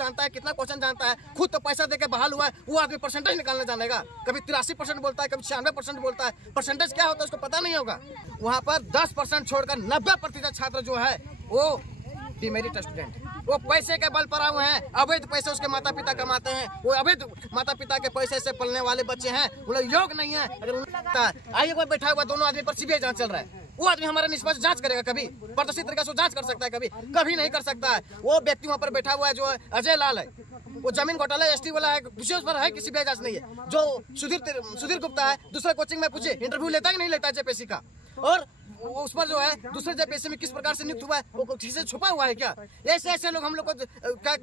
जानता है, कितना क्वेश्चन जानता है, खुद तो पैसा देके बहाल हुआ है, वो आदमी परसेंटेज निकालने जानेगा। कभी 83% बोलता है, कभी 96% बोलता है। परसेंटेज क्या होता है उसको पता नहीं होगा। वहाँ पर 10% छोड़कर 90% छात्र जो है वो डिमेरिट स्टूडेंट, वो पैसे के बल पर हुए हैं। अवैध पैसे उसके माता पिता कमाते हैं, वो अवैध माता पिता के पैसे से पलने वाले बच्चे हैं, वो लोग योग नहीं है। अगर उनका आइए कोई बैठा हुआ, दोनों आदमी पर सीबीआई जांच चल रहा है, वो आदमी हमारा निष्पक्ष जांच करेगा? कभी पारदर्शी तरीके से जांच कर सकता है? कभी नहीं कर सकता है। वो व्यक्ति वहाँ पर बैठा हुआ है जो अजय लाल है, वो जमीन घोटाला एसटी वाला है, विशेष पर है, किसी भी जांच नहीं है। जो सुधीर गुप्ता है, दूसरे कोचिंग में पूछे इंटरव्यू लेता है कि नहीं लेता है जेपीएससी का, और उस पर जो है दूसरे जेपीएससी में किस प्रकार से नियुक्त हुआ है वो किसी से छुपा हुआ है क्या? ऐसे ऐसे लोग हम लोग को क्या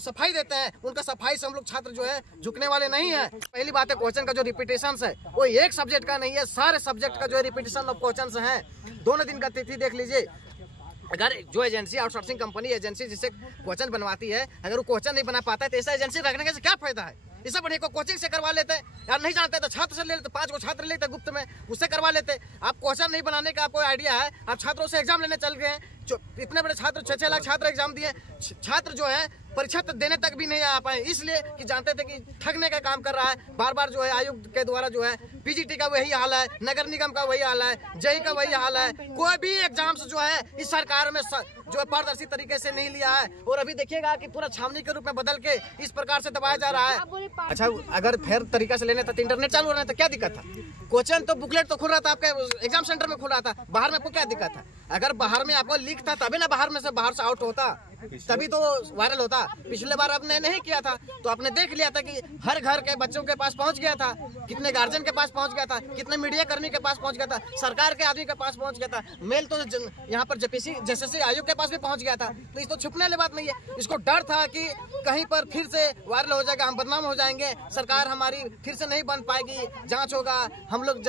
सफाई देते हैं, उनका सफाई से हम लोग छात्र जो है झुकने वाले नहीं है। पहली बात है, क्वेश्चन का जो रिपीटेशन है वो एक सब्जेक्ट का नहीं है, सारे सब्जेक्ट का जो है रिपीटेशन ऑफ क्वेश्चन है। दोनों दिन का तिथि देख लीजिए। अगर जो एजेंसी आउटसोर्सिंग कंपनी एजेंसी जिससे क्वेश्चन बनवाती है, अगर वो क्वेश्चन नहीं बना पाता है तो ऐसा एजेंसी रखने से क्या फायदा है? इससे बढ़िया को कोचिंग से करवा लेते हैं, यार नहीं जानते तो छात्र से ले लेते, 5 छात्र लेते गुप्त में, उससे करवा लेते। आप क्वेश्चन नहीं बनाने का आपको आइडिया है, आप छात्रों से एग्जाम लेने चल गए हैं। इतने बड़े छात्र 6-6 लाख छात्र एग्जाम दिए, छात्र जो है परीक्षा देने तक भी नहीं आ पाए, इसलिए कि जानते थे कि ठगने का काम कर रहा है। बार बार जो है आयोग के द्वारा जो है पीजीटी का वही हाल है, नगर निगम का वही हाल है, जेई का वही हाल है। कोई भी एग्जाम्स जो है इस सरकार में जो है पारदर्शी तरीके से नहीं लिया है, और अभी देखिएगा कि पूरा छावनी के रूप में बदल के इस प्रकार से दबाया जा रहा है। अच्छा, अगर फेयर तरीके से लेने था तो इंटरनेट चालू रहना था, क्या दिक्कत था? क्वेश्चन तो बुकलेट तो खुल रहा था, आपके एग्जाम सेंटर में खुल रहा था, बाहर में आपको क्या दिक्कत था? अगर बाहर में आपको लीक था तभी ना बाहर से आउट होता, तभी तो वायरल होता। पिछले बार आपने नहीं किया था तो आपने देख लिया था कि हर घर के बच्चों के पास पहुंच गया था, कितने गार्जियन के पास पहुंच गया था, कितने मीडिया कर्मी के पास पहुंच गया था, सरकार के आदमी के पास पहुंच गया था, मेल तो यहाँ पर जेपीएससी आयोग के पास भी पहुंच गया था। तो इस तो छुपने वाली बात नहीं है। इसको डर था कि कहीं पर फिर से वायरल हो जाएगा, हम बदनाम हो जाएंगे, सरकार हमारी फिर से नहीं बन पाएगी, जांच होगा, हम लोग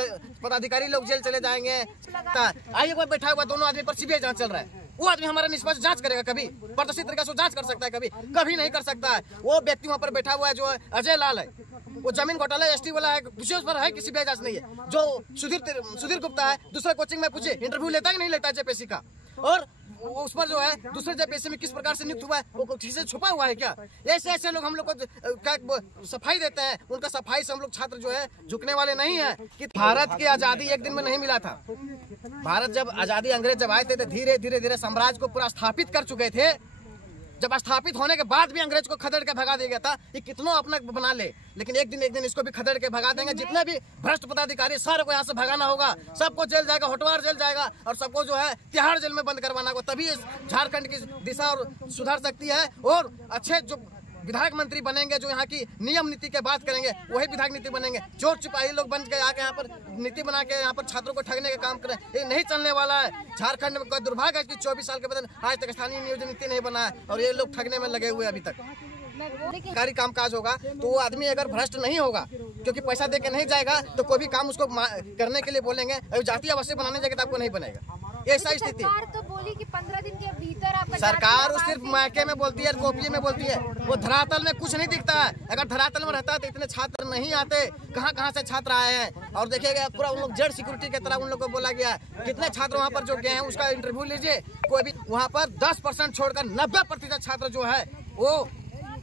पदाधिकारी लोग जेल चले जाएंगे। आइए कोई बैठा हुआ, दोनों आदमी पर सीबीआई जांच चल रहा है, वो आदमी हमारा निष्पक्ष जांच करेगा? कभी पारदर्शी तरीके से जांच कर सकता है? कभी नहीं कर सकता है। वो व्यक्ति वहाँ पर बैठा हुआ है जो अजय लाल है, वो जमीन घोटाला एसटी वाला है, विशेष पर है, किसी भी जांच नहीं है। जो सुधीर गुप्ता है, दूसरे कोचिंग में पूछे इंटरव्यू लेता है कि नहीं लेता है जेपीएससी का, और उस पर जो है दूसरे जेपीएससी में किस प्रकार से नियुक्त हुआ है वो किसी से छुपा हुआ है क्या? ऐसे ऐसे लोग हम लोग को क्या सफाई देते हैं, उनका सफाई से हम लोग छात्र जो है झुकने वाले नहीं है। कि भारत की आजादी एक दिन में नहीं मिला था। भारत जब आजादी अंग्रेज जब आए थे तो धीरे धीरे साम्राज्य को पूरा स्थापित कर चुके थे। जब स्थापित होने के बाद भी अंग्रेज को खदेड़ के भगा दिया गया था कि कितना अपना बना ले, लेकिन एक दिन इसको भी खदेड़ के भगा देंगे। जितने भी भ्रष्ट पदाधिकारी सारे को यहाँ से भगाना होगा, सबको जेल जाएगा, होटवार जेल जाएगा, और सबको जो है तिहाड़ जेल में बंद करवाना होगा, तभी झारखंड की दिशा और सुधर सकती है। और अच्छे जो विधायक मंत्री बनेंगे, जो यहाँ की नियम नीति के बात करेंगे, वही विधायक नीति बनेंगे। चोर सिपाही लोग बन के आके यहाँ पर नीति बना के यहाँ पर छात्रों को ठगने का काम करें, ये नहीं चलने वाला है। झारखंड में कोई दुर्भाग्य है कि 24 साल के बाद आज तक स्थानीय नियोजन नीति नहीं बना है, और ये लोग ठगने में लगे हुए अभी तक। सरकारी कामकाज होगा तो वो आदमी अगर भ्रष्ट नहीं होगा, क्योंकि पैसा दे के नहीं जाएगा, तो कोई भी काम उसको करने के लिए बोलेंगे, जातीय आवासीय बनाने जाएगा तो आपको नहीं बनेगा। ऐसा स्थिति। सरकार तो बोली कि 15 दिन के भीतर आपका सरकार सिर्फ मायके में बोलती है, कॉपी में बोलती है, वो धरातल में कुछ नहीं दिखता है। अगर धरातल में रहता तो इतने छात्र नहीं आते। कहाँ से छात्र आए हैं, और देखिएगा पूरा उन लोग जेड सिक्योरिटी की तरह उन लोग को बोला गया है। कितने छात्र वहाँ पर जो गए हैं उसका इंटरव्यू लीजिए, कोई भी वहाँ पर 10% छोड़कर 90% छात्र जो है वो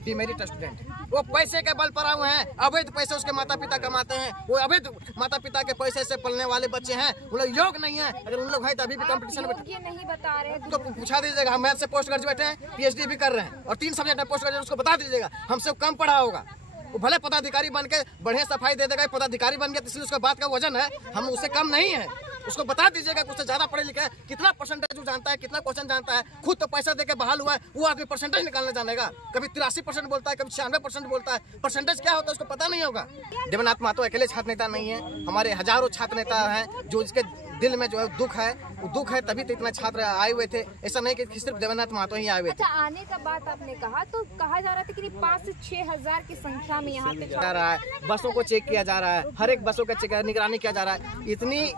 डिमेरिट स्टूडेंट, वो पैसे के बल पर हुए हैं, अवैध पैसे उसके माता पिता कमाते हैं, वो अवैध माता पिता के पैसे से पलने वाले बच्चे हैं, वो लोग योग नहीं है। अगर उन लोग हैं तो अभी भी कंपटीशन में ये नहीं बता रहे तो पूछा दीजिएगा। हम मैथ से पोस्ट ग्रेजुएट हैं, पीएचडी भी कर रहे हैं, और 3 सब्जेक्ट में पोस्ट ग्रेजुएट, उसको बता दीजिएगा हमसे कम पढ़ा होगा, वो भले पदाधिकारी बन के बढ़िया सफाई दे देगा, पदाधिकारी बन गया इसलिए उसका बात का वजन है, हम उससे कम नहीं है। उसको बता दीजिएगा कि उससे ज्यादा पढ़े लिखे, कितना परसेंटेज वो जानता है, कितना क्वेश्चन जानता है, खुद तो पैसा देके बहाल हुआ है, वो आदमी परसेंटेज निकालने जानेगा। कभी 83% बोलता है, कभी 96% बोलता है। परसेंटेज क्या होता है उसको पता नहीं होगा। देवनाथ महतो अकेले छात्र नेता नहीं है, हमारे हजारों छात्र नेता हैं जो इसके दिल में जो है दुख है, वो दुख है तभी तो इतना छात्र आए हुए थे। ऐसा नहीं कि सिर्फ देवेंद्र महतो ही आए हुए थे। अच्छा, आने का बात आपने कहा तो कहा जा रहा था कि 5 से 6 हजार की संख्या में यहाँ पे जा रहा है, बसों को चेक किया जा रहा है, हर एक बसों का चेक निगरानी किया जा रहा है। इतनी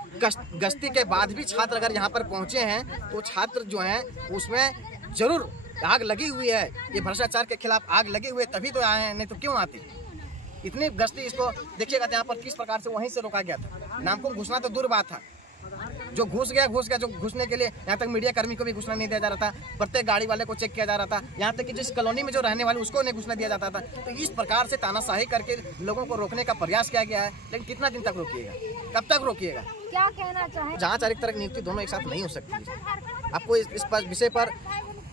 गश्ती के बाद भी छात्र अगर यहाँ पर पहुँचे हैं तो छात्र जो है उसमें जरूर आग लगी हुई है। ये भ्रष्टाचार के खिलाफ आग लगी हुई है तभी तो आए हैं, नहीं तो क्यों आते। इतनी गश्ती इसको देखिएगा यहाँ पर किस प्रकार से वहीं से रोका गया था। नाम को घुसना तो दूर बात था। जो घुस गया, जो घुसने के लिए यहाँ तक मीडिया कर्मी को भी घुसना नहीं दिया जा रहा था, प्रत्येक गाड़ी वाले को चेक किया जा रहा था, यहाँ तक कि जिस कॉलोनी में जो रहने वाले उसको नहीं घुसना दिया जाता था। तो इस प्रकार से तानाशाही करके लोगों को रोकने का प्रयास किया गया है, लेकिन कितना दिन तक रोकिएगा, कब तक रोकिएगा? क्या कहना चाहें? जांच और एक तरह की नियुक्ति दोनों एक साथ नहीं हो सकती। आपको इस विषय पर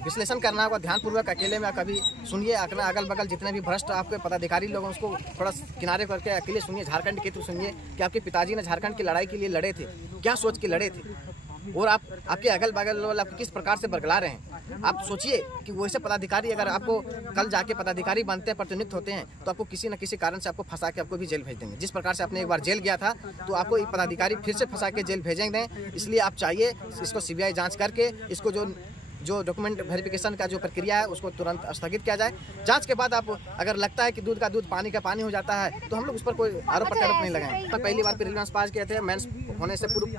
विश्लेषण करना होगा ध्यानपूर्वक, अकेले में कभी सुनिए, अपना अगल बगल जितने भी भ्रष्ट आपके पदाधिकारी लोग हैं उसको थोड़ा किनारे करके अकेले सुनिए, झारखंड के थ्रू सुनिए कि आपके पिताजी ने झारखंड की लड़ाई के लिए लड़े थे, क्या सोच के लड़े थे, और आपके अगल बगल लोग आप किस प्रकार से बरगला रहे हैं। आप सोचिए कि वैसे पदाधिकारी अगर आपको कल जाके पदाधिकारी बनते हैं, प्रतिनिधित्व होते हैं, तो आपको किसी न किसी कारण से आपको फंसा के आपको भी जेल भेज देंगे। जिस प्रकार से आपने एक बार जेल गया था, तो आपको एक पदाधिकारी फिर से फंसा के जेल भेजेंगे। इसलिए आप चाहिए इसको सीबीआई जांच करके इसको जो डॉक्यूमेंट वेरिफिकेशन का जो प्रक्रिया है उसको तुरंत स्थगित किया जाए। जांच के बाद आप अगर लगता है कि दूध का दूध पानी का पानी हो जाता है, तो हम लोग उस पर कोई आरोप प्रत्यारोप नहीं लगाएं। तो पहली बार प्रीलिम्स पास किए थे, मेंस होने से पूर्व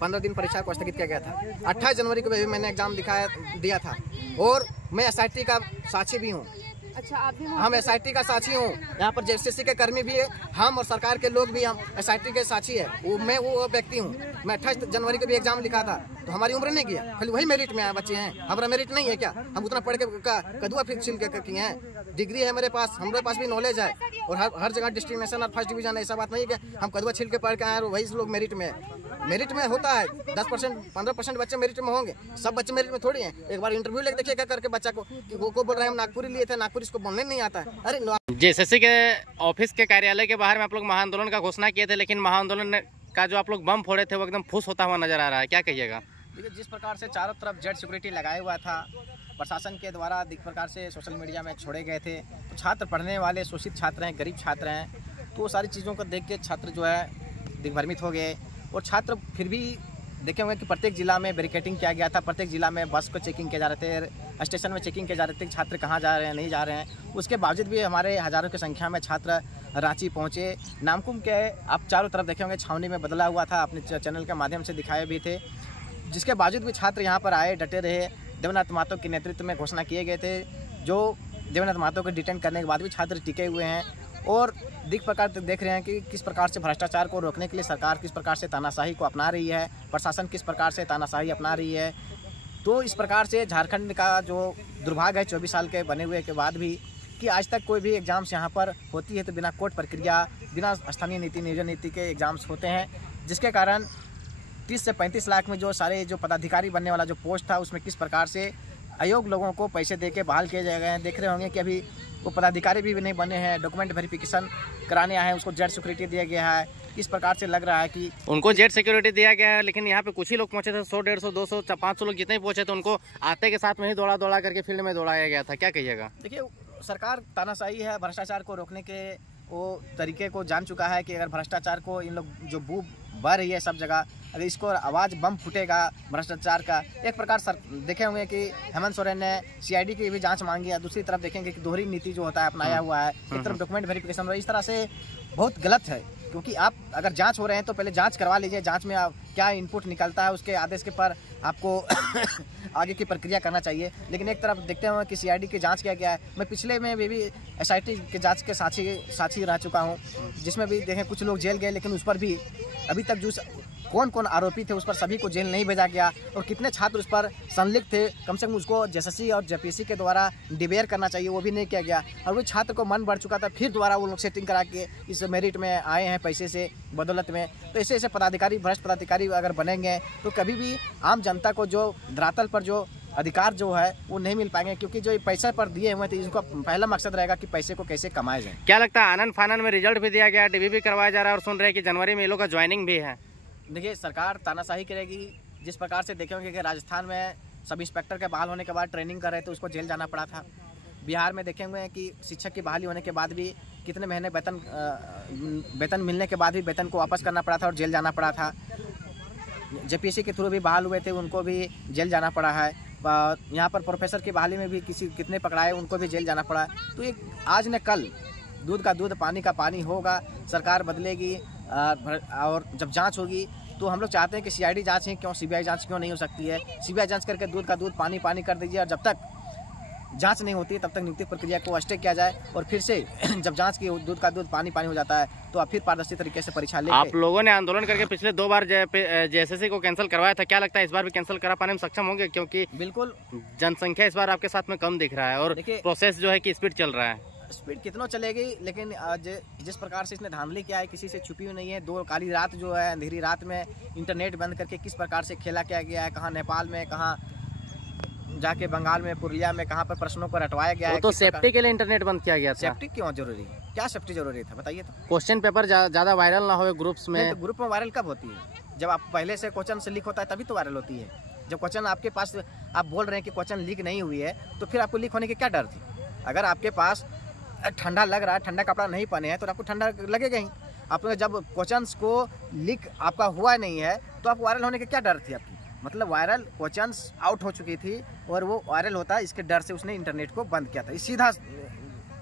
15 दिन परीक्षा को स्थगित किया गया था। 28 जनवरी को भी मैंने एग्जाम दिया था, और मैं SIT का साक्षी भी हूँ। अच्छा, आप भी? हम SIT का साक्षी हूँ। यहाँ पर JSSC के कर्मी भी है, हम और सरकार के लोग भी हम SIT के साक्षी है। मैं वो व्यक्ति हूँ। मैं 28 जनवरी को भी एग्जाम लिखा था, तो हमारी उम्र नहीं किया, खाली वही मेरिट में आए बच्चे हैं। हमारा मेरिट नहीं है क्या? हम उतना पढ़ के कदुआ फिर छिल के किए हैं। डिग्री है मेरे पास, हमारे पास भी नॉलेज है, और हर जगह डिस्ट्रिक्ट और फर्स्ट डिवीजन है। ऐसा बात नहीं है कि हम कदुआ छिल के पढ़ के आए और वही लोग मेरिट में है। मेरिट में होता है 10% 15% बच्चे मेरिट में होंगे, सब बच्चे मेरिट में थोड़ी हैं। एक बार इंटरव्यू लेके देखिए क्या करके बच्चा को कि वो बोल रहे हैं हम नागपुरी लिए थे, नागपुरी इसको बोलने नहीं आता है। अरे JSSC के ऑफिस के कार्यालय के बाहर में आप लोग महाआंदोलन का घोषणा किए थे, लेकिन महाआंदोलन का जो आप लोग बम फोड़े थे वो एकदम फुस होता हुआ नजर आ रहा है, क्या कहिएगा? देखिए, जिस प्रकार से चारों तरफ जेड सिक्योरिटी लगाया हुआ था प्रशासन के द्वारा, जिस प्रकार से सोशल मीडिया में छोड़े गए थे, तो छात्र पढ़ने वाले शोषित छात्र हैं, गरीब छात्र हैं, तो वो सारी चीज़ों को देख के छात्र जो है दिग्भ्रमित हो गए। और छात्र फिर भी देखे होंगे कि प्रत्येक जिला में बैरिकेडिंग किया गया था, प्रत्येक जिला में बस को चेकिंग किए जा रहे थे, स्टेशन में चेकिंग किए जा रहे थे, छात्र कहाँ जा रहे हैं, नहीं जा रहे हैं। उसके बावजूद भी हमारे हज़ारों की संख्या में छात्र रांची पहुँचे। नामकुम के आप चारों तरफ देखे होंगे छावनी में बदला हुआ था, अपने चैनल के माध्यम से दिखाए भी थे। जिसके बावजूद भी छात्र यहाँ पर आए, डटे रहे। देवेंद्र महतो के नेतृत्व में घोषणा किए गए थे, जो देवेंद्र महतो को डिटेन करने के बाद भी छात्र टिके हुए हैं। और प्रकार देख रहे हैं कि किस प्रकार से भ्रष्टाचार को रोकने के लिए सरकार किस प्रकार से तानाशाही को अपना रही है, प्रशासन किस प्रकार से तानाशाही अपना रही है। तो इस प्रकार से झारखंड का जो दुर्भाग्य है 24 साल के बने हुए के बाद भी, कि आज तक कोई भी एग्ज़ाम्स यहाँ पर होती है तो बिना कोर्ट प्रक्रिया, बिना स्थानीय नीति नियोजन नीति के एग्ज़ाम्स होते हैं, जिसके कारण 30 से 35 लाख में जो सारे जो पदाधिकारी बनने वाला जो पोस्ट था उसमें किस प्रकार से अयोग्य लोगों को पैसे दे के बहाल किए गए हैं। देख रहे होंगे कि अभी वो पदाधिकारी भी नहीं बने हैं, डॉक्यूमेंट वेरिफिकेशन कराने आए हैं, उसको जेड सिक्योरिटी दिया गया है। किस प्रकार से लग रहा है कि उनको जेड सिक्योरिटी दिया गया है, लेकिन यहाँ पे कुछ ही लोग पहुंचे थे, 100 150 200 500 लोग जितने पहुंचे थे उनको आते के साथ में ही दौड़ा करके फील्ड में दौड़ाया गया था, क्या कहिएगा? देखिए, सरकार तानाशाही है, भ्रष्टाचार को रोकने के वो तरीके को जान चुका है कि अगर भ्रष्टाचार को इन लोग जो बू बढ़ रही है सब जगह, अगर इसको आवाज़ बम फूटेगा भ्रष्टाचार का। एक प्रकार सर देखे होंगे कि हेमंत सोरेन ने CID की भी जांच मांगी है, दूसरी तरफ देखेंगे कि दोहरी नीति जो होता है अपनाया हुआ है, एक तरफ डॉक्यूमेंट वेरिफिकेशन। इस तरह से बहुत गलत है, क्योंकि आप अगर जांच हो रहे हैं तो पहले जांच करवा लीजिए, जांच में आप क्या इनपुट निकलता है उसके आदेश के पर आपको आगे की प्रक्रिया करना चाहिए। लेकिन एक तरफ देखते हैं कि CID की जांच किया गया है। मैं पिछले में भी SIT के जांच के साक्षी रह चुका हूं, जिसमें भी देखें कुछ लोग जेल गए, लेकिन उस पर भी अभी तक जो कौन कौन आरोपी थे उस पर सभी को जेल नहीं भेजा गया, और कितने छात्र उस पर संलिप्त थे कम से कम उसको JSSC और JPSC के द्वारा डिबेयर करना चाहिए, वो भी नहीं किया गया। और वो छात्र को मन बढ़ चुका था, फिर दोबारा वो लोग सेटिंग करा के इस मेरिट में आए हैं पैसे से बदौलत में। तो ऐसे ऐसे पदाधिकारी, भ्रष्ट पदाधिकारी अगर बनेंगे तो कभी भी आम जनता को जो धरातल पर जो अधिकार जो है वो नहीं मिल पाएंगे, क्योंकि जो पैसे पर दिए हुए थे इसका पहला मकसद रहेगा कि पैसे को कैसे कमाया जाए। क्या लगता है आनंद फानन में रिजल्ट भी दिया गया, DB भी करवाया जा रहा है, और सुन रहे हैं कि जनवरी में ये लोग का ज्वाइनिंग भी है? देखिए, सरकार तानाशाही करेगी। जिस प्रकार से देखे होंगे कि राजस्थान में सब इंस्पेक्टर के बहाल होने के बाद ट्रेनिंग कर रहे थे, उसको जेल जाना पड़ा था। बिहार में देखेंगे कि शिक्षक की बहाली होने के बाद भी कितने महीने वेतन मिलने के बाद भी वेतन को वापस करना पड़ा था और जेल जाना पड़ा था। JPSC के थ्रू भी बहाल हुए थे, उनको भी जेल जाना पड़ा है। यहाँ पर प्रोफेसर की बहाली में भी कितने पकड़ाए, उनको भी जेल जाना पड़ा। तो ये आज न कल दूध का दूध पानी का पानी होगा, सरकार बदलेगी, और जब जांच होगी तो हम लोग चाहते हैं कि CID जांच ही क्यों, CBI जांच क्यों नहीं हो सकती है? CBI जांच करके दूध का दूध पानी पानी कर दीजिए। और जब तक जांच नहीं होती तब तक नियुक्ति प्रक्रिया को स्टे किया जाए और फिर से जब जांच की दूध का दूध पानी पानी हो जाता है तो आप फिर पारदर्शी तरीके से परीक्षा ले। आप लोगों ने आंदोलन करके पिछले 2 बार JSSC को कैंसिल करवाया था, क्या लगता है इस बार भी कैंसिल करा पाने में सक्षम होंगे? क्योंकि बिल्कुल जनसंख्या इस बार आपके साथ में कम दिख रहा है और प्रोसेस जो है कि स्पीड चल रहा है। स्पीड कितना चलेगी, लेकिन जिस प्रकार से इसने धांधली किया है किसी से छुपी हुई नहीं है। 2 काली रात जो है, अंधेरी रात में इंटरनेट बंद करके किस प्रकार से खेला किया गया है, कहाँ नेपाल में, कहाँ जाके बंगाल में, पुरुलिया में, कहाँ पर प्रश्नों को रटवाया गया है। तो सेफ्टी के लिए इंटरनेट बंद किया गया था। सेफ्टी क्यों जरूरी है? क्या सेफ्टी जरूरी था बताइए तो? क्वेश्चन पेपर ज्यादा वायरल ना हो ग्रुप्स में। तो ग्रुप में वायरल कब होती है? जब आप पहले से क्वेश्चन से लीक होता है तभी तो वायरल होती है। जब क्वेश्चन आपके पास, आप बोल रहे हैं कि क्वेश्चन लीक नहीं हुई है, तो फिर आपको लीक होने की क्या डर थी? अगर आपके पास ठंडा लग रहा है, ठंडा कपड़ा नहीं पहने हैं, तो आपको ठंडा लगेगा ही। आपने जब क्वेश्चंस को लीक आपका हुआ नहीं है तो आप वायरल होने की क्या डर थी आपकी? मतलब वायरल क्वेश्चंस आउट हो चुकी थी और वो वायरल होता है, इसके डर से उसने इंटरनेट को बंद किया था। ये सीधा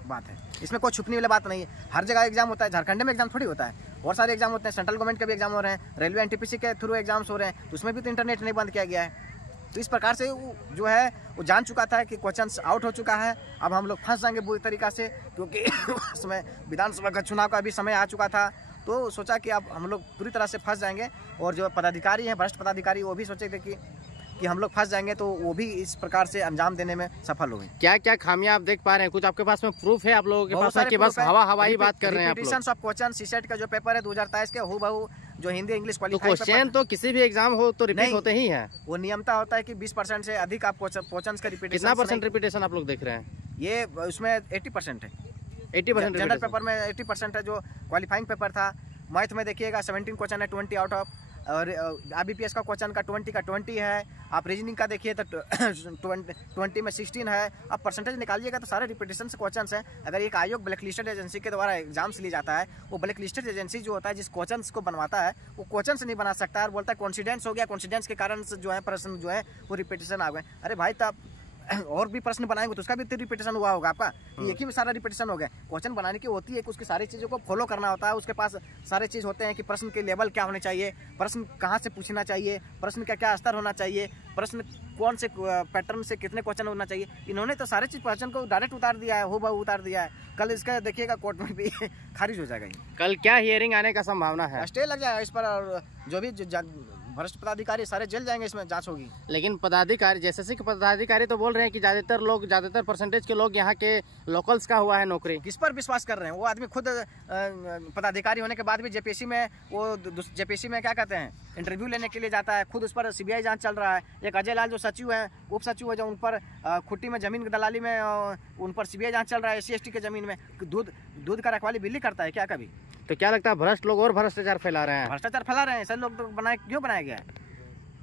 बात है, इसमें कोई छुपने वाली बात नहीं है। हर जगह एग्जाम होता है, झारखंड में एग्जाम थोड़ी होता है, बहुत सारे एग्जाम होते हैं। सेंट्रल गवर्नमेंट के भी एग्जाम हो रहे हैं, रेलवे NTPC के थ्रू एग्जाम्स हो रहे हैं, तो उसमें भी तो इंटरनेट नहीं बंद किया गया है। तो इस प्रकार से वो जो है वो जान चुका था कि क्वेश्चंस आउट हो चुका है, अब हम लोग फंस जाएंगे बुरी तरीका से, क्योंकि उसमें विधानसभा का चुनाव का भी समय आ चुका था। तो सोचा कि अब हम लोग पूरी तरह से फंस जाएंगे। और जो पदाधिकारी हैं, भ्रष्ट पदाधिकारी, वो भी सोचे थे कि हम लोग फंस जाएंगे, तो वो भी इस प्रकार से अंजाम देने में सफल हुए। क्या क्या खामियां आप देख पा रहे हैं? कुछ आपके पास में प्रूफ है आप लोगों के पास कि बस हवा ही बात कर रहे हैं आप लोग? रिपीटिशंस ऑफ क्वेश्चन, सीसेट का जो पेपर है 2023 के हूबहू जो हिंदी इंग्लिश क्वालिफाइड क्वेश्चन तो किसी भी एग्जाम हो तो रिपीट होते ही है। वो नियमता होता है कि 20% से अधिक आप क्वेश्चन का रिपीटेशन। कितना % रिपीटेशन आप लोग देख रहे हैं? ये उसमें 80% है। 80% जनरल पेपर में 80% है जो क्वालिफाइंग पेपर था। मैथ में देखिएगा 17 क्वेश्चन है, 20 आउट ऑफ, और IBPS का क्वेश्चन का 20 है। आप रीजनिंग का देखिए तो 20 में 16 है। आप परसेंटेज निकालिएगा तो सारे रिपीटेशन से क्वेश्चन हैं। अगर एक आयोग ब्लैक लिस्टेड एजेंसी के द्वारा एग्जाम्स लिया जाता है, वो ब्लैक लिस्टेड एजेंसी जो होता है जिस क्वेश्चन को बनवाता है वो क्वेश्चन नहीं बना सकता है और बोलता है कॉन्फिडेंस हो गया, कॉन्फिडेंस के कारण से जो है प्रश्न जो है वो रिपीटेशन आ गए। अरे भाई, तो आप और भी प्रश्न बनाएंगे तो उसका भी रिपीटेशन हुआ होगा आपका, एक ही में सारा रिपीटेशन हो गया। क्वेश्चन बनाने की होती है कि उसकी सारी चीज़ों को फॉलो करना होता है, उसके पास सारे चीज़ होते हैं कि प्रश्न के लेवल क्या होने चाहिए, प्रश्न कहाँ से पूछना चाहिए, प्रश्न का क्या स्तर होना चाहिए, प्रश्न कौन से पैटर्न से कितने क्वेश्चन होना चाहिए। इन्होंने तो सारे चीज़ क्वेश्चन को डायरेक्ट उतार दिया है, हूबहू उतार दिया है। कल इसका देखिएगा कोर्ट में भी खारिज हो जाएगा। कल क्या हियरिंग आने का संभावना है? स्टे लग जाएगा इस पर, और जो भी भ्रष्ट पदाधिकारी सारे जेल जाएंगे, इसमें जांच होगी। लेकिन पदाधिकारी, JSSC के पदाधिकारी तो बोल रहे हैं कि ज्यादातर परसेंटेज के लोग यहाँ के लोकल्स का हुआ है नौकरी। किस पर विश्वास कर रहे हैं? वो आदमी खुद पदाधिकारी होने के बाद भी JPSC में, वो JPSC में क्या कहते हैं, इंटरव्यू लेने के लिए जाता है, खुद उस पर CBI जांच चल रहा है। एक अजय लाल जो सचिव है, उप सचिव है, जो उन पर खुट्टी में जमीन की दलाली में उन पर CBI जांच चल रहा है। SC ST के जमीन में दूध का रखवाली बिल्ली करता है क्या कभी? तो क्या लगता है भ्रष्ट लोग और भ्रष्टाचार फैला रहे हैं? भ्रष्टाचार फैला रहे हैं, ऐसे लोग क्यों बनाया गया है?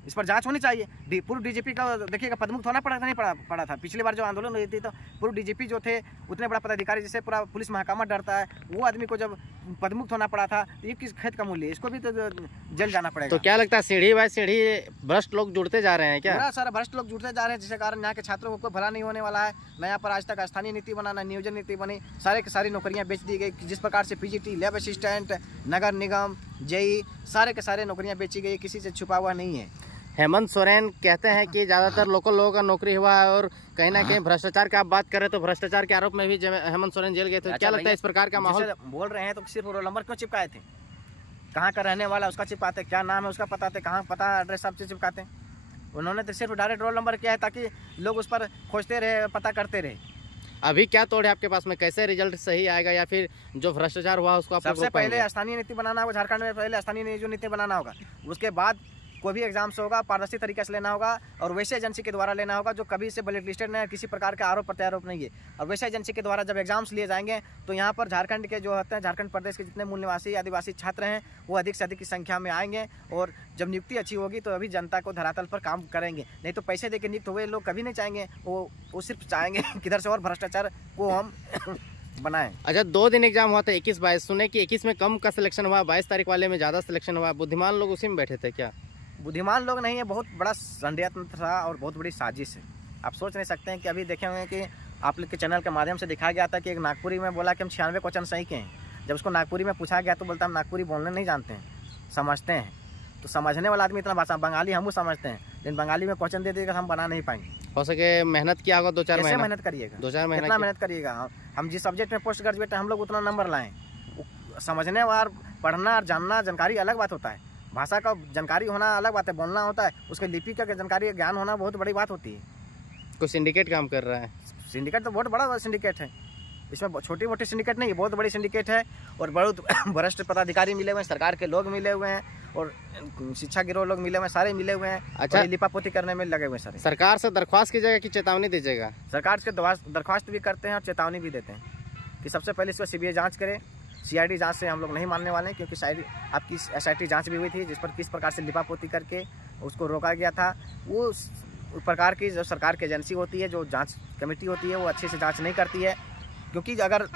इस पर जांच होनी चाहिए। पूर्व DGP का देखिएगा पदमुक्त होना पड़ा था। पिछली बार जो आंदोलन हुई थी तो पूर्व DGP जो थे, उतने बड़ा पदाधिकारी जिससे पूरा पुलिस महकमा डरता है, वो आदमी को जब पदमुक्त होना पड़ा था तो ये किस खेत का मूल्य है? इसको भी तो जेल जाना पड़ेगा। तो क्या लगता है सीढ़ी बाय सीढ़ी भ्रष्ट लोग जुड़ते जा रहे हैं क्या? पूरा सारा भ्रष्ट लोग जुड़ते जा रहे हैं, जिसके कारण यहाँ के छात्रों को भला नहीं होने वाला है। न यहाँ पर आज तक स्थानीय नीति बना, न नियोजन नीति बनी, सारे की सारी नौकरियाँ बेच दी गई। जिस प्रकार से PGT, लैब असिस्टेंट, नगर निगम, JE, सारे के सारे नौकरियाँ बेची गई, किसी से छुपा हुआ नहीं है। हेमंत सोरेन कहते हैं कि ज्यादातर लोकल लोगों का नौकरी हुआ है और कहीं ना कहीं भ्रष्टाचार की आप बात कर रहे हैं तो भ्रष्टाचार के आरोप में भी हेमंत सोरेन जेल गए थे। क्या लगता है इस प्रकार का माहौल बोल रहे हैं तो सिर्फ रोल नंबर क्यों चिपकाए थे? कहाँ का रहने वाला उसका चिपकाते, क्या नाम है उसका पताते, कहाँ पता एड्रेस सब चीज चिपकाते। उन्होंने तो सिर्फ डायरेक्ट रोल नंबर किया है ताकि लोग उस पर खोजते रहे, पता करते रहे। अभी क्या तोड़ है आपके पास में? कैसे रिजल्ट सही आएगा या फिर जो भ्रष्टाचार हुआ उसको आप सबसे पहले स्थानीय नीति बनाना होगा। झारखंड में पहले स्थानीय जो नीति बनाना होगा, उसके बाद कोई भी एग्जाम्स होगा पारदर्शी तरीके से लेना होगा और वैसे एजेंसी के द्वारा लेना होगा जो कभी से ब्लैक लिस्टेड नहीं है, किसी प्रकार का आरोप प्रत्यारोप नहीं है। और वैसे एजेंसी के द्वारा जब एग्जाम्स लिए जाएंगे तो यहाँ पर झारखंड के जो होते हैं, झारखंड प्रदेश के जितने मूल निवासी आदिवासी छात्र हैं वो अधिक से अधिक की संख्या में आएंगे और जब नियुक्ति अच्छी होगी तो अभी जनता को धरातल पर काम करेंगे। नहीं तो पैसे देकर नियुक्त हुए लोग कभी नहीं चाहेंगे, वो सिर्फ चाहेंगे किधर से और भ्रष्टाचार को हम बनाएं। अच्छा, 2 दिन एग्जाम हुआ था 21-22, सुने कि 21 में कम का सिलेक्शन हुआ, 22 तारीख वाले में ज़्यादा सिलेक्शन हुआ। बुद्धिमान लोग उसी में बैठे थे क्या? बुद्धिमान लोग नहीं है, बहुत बड़ा षड्यंत्र था और बहुत बड़ी साजिश है। आप सोच नहीं सकते हैं कि अभी देखे होंगे कि आप लोग के चैनल के माध्यम से दिखाया गया था कि एक नागपुरी में बोला कि हम 96 क्वेश्चन सही के हैं। जब उसको नागपुरी में पूछा गया तो बोलता हम नागपुरी बोलने नहीं जानते हैं, समझते हैं। तो समझने वाला आदमी इतना भाषा, बंगाली हम समझते हैं, लेकिन बंगाली में क्वेश्चन दे देगा हम बना नहीं पाएंगे। हो सके मेहनत किया होगा 2-4 कैसे महीना, मेहनत करिएगा, 2-4 महीना कितना मेहनत करिएगा। हम जिस सब्जेक्ट में पोस्ट ग्रेजुएट है हम लोग उतना नंबर लाएं। समझने और पढ़ना और जानना जानकारी अलग बात होता है, भाषा का जानकारी होना अलग बात है, बोलना होता है, उसके लिपि का जानकारी ज्ञान होना बहुत बड़ी बात होती है। कोई सिंडिकेट काम कर रहा है? सिंडिकेट तो बहुत बड़ा सिंडिकेट है, इसमें छोटी मोटी सिंडिकेट नहीं, बहुत बड़ी सिंडिकेट है और बहुत वरिष्ठ पदाधिकारी मिले हुए हैं, सरकार के लोग मिले हुए हैं और शिक्षा गिरोह लोग मिले हुए हैं, सारे मिले हुए हैं। अच्छा, लिपापोती करने में लगे हुए हैं सारे। सरकार से दरख्वास्त कीजिएगा कि चेतावनी दीजिएगा? सरकार से दरख्वास्त भी करते हैं और चेतावनी भी देते हैं कि सबसे पहले इसको सीबीआई जांच करे। सीआईडी जांच से हम लोग नहीं मानने वाले हैं, क्योंकि आपकी एसआईटी जांच भी हुई थी जिस पर किस प्रकार से लिपापोती करके उसको रोका गया था। वो उस प्रकार की जो सरकार की एजेंसी होती है, जो जांच कमेटी होती है, वो अच्छे से जांच नहीं करती है। क्योंकि अगर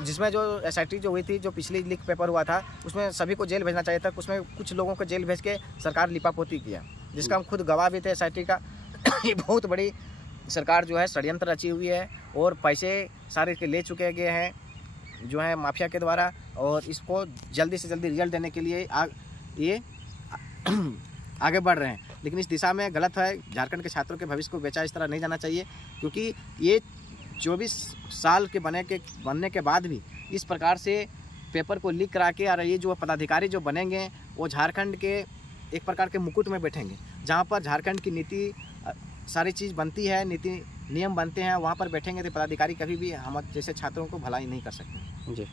जिसमें जो एसआईटी जो हुई थी, जो पिछली लीक पेपर हुआ था, उसमें सभी को जेल भेजना चाहिए था, उसमें कुछ लोगों को जेल भेज के सरकार लिपापोती किया, जिसका हम खुद गवाह भी थे एसआईटी का। ये बहुत बड़ी सरकार जो है षड्यंत्र रची हुई है और पैसे सारे के ले चुके गए हैं जो है माफिया के द्वारा, और इसको जल्दी से जल्दी रिजल्ट देने के लिए ये आगे बढ़ रहे हैं। लेकिन इस दिशा में गलत है। झारखंड के छात्रों के भविष्य को बेचा इस तरह नहीं जाना चाहिए, क्योंकि ये 24 साल के बनने के बाद भी इस प्रकार से पेपर को लीक करा के, और ये जो पदाधिकारी जो बनेंगे वो झारखंड के एक प्रकार के मुकुट में बैठेंगे, जहाँ पर झारखंड की नीति सारी चीज़ बनती है, नीति नियम बनते हैं, वहाँ पर बैठेंगे तो पदाधिकारी कभी भी हम जैसे छात्रों को भलाई नहीं कर सकते। जी।